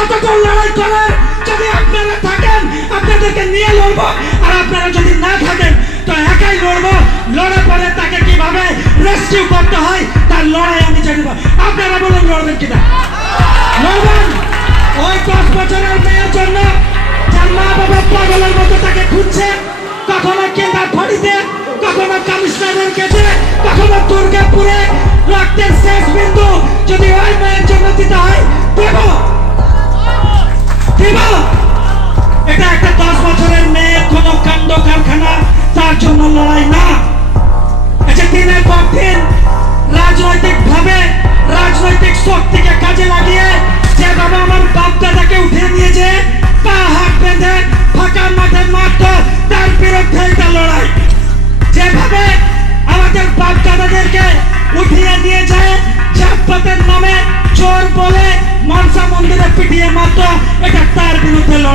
কতক্ষণ লড়াই করেন? যদি আপনারা থাকেন আপনাদেরকে নিয়ে লড়বো, আর আপনারা যদি না থাকেন তো একাই লড়বো। লড়ে পরে তাকে কিভাবে রেস্কিউ করতে হয় তার লড়াই আমি জানিব। আপনারা বলুন লড়বেন কিনা? লড়বেন? ওই 10 বছরের মেয়ের জন্য যার মা বাবা পাগলের মতো তাকে খুঁজছে, কখনো কেন্দ্র ফড়িতে, কখনো কমিশনারের গেটে, কখনো দুর্গাপুরে, রক্তের শেষ বিন্দু যদি ওই মেয়ের জন্য দিতে হয় দেব দেব। এটা একটা 10 বছরের মেয়ে, কোনো কাণ্ড কারখানা তার জন্য লড়াই না। আচ্ছা, দিনের পর দিন রাজনৈতিক ভাবে রাজনৈতিক শক্তিকে কাজে লাগিয়ে যেভাবে আমার বাপ দাদাকে উঠিয়ে নিয়েছে, পা হাত বেঁধে ফাঁকা মাঠে মারত, তার বিরুদ্ধে এটা লড়াই। যেভাবে আমাদের বাপ দাদাদেরকে উঠিয়ে নিয়ে যায় জাতপাতের নামে চোর বলে মনসা মন্দিরে পিটিয়ে মারত, এটা তার বিরুদ্ধে লড়াই।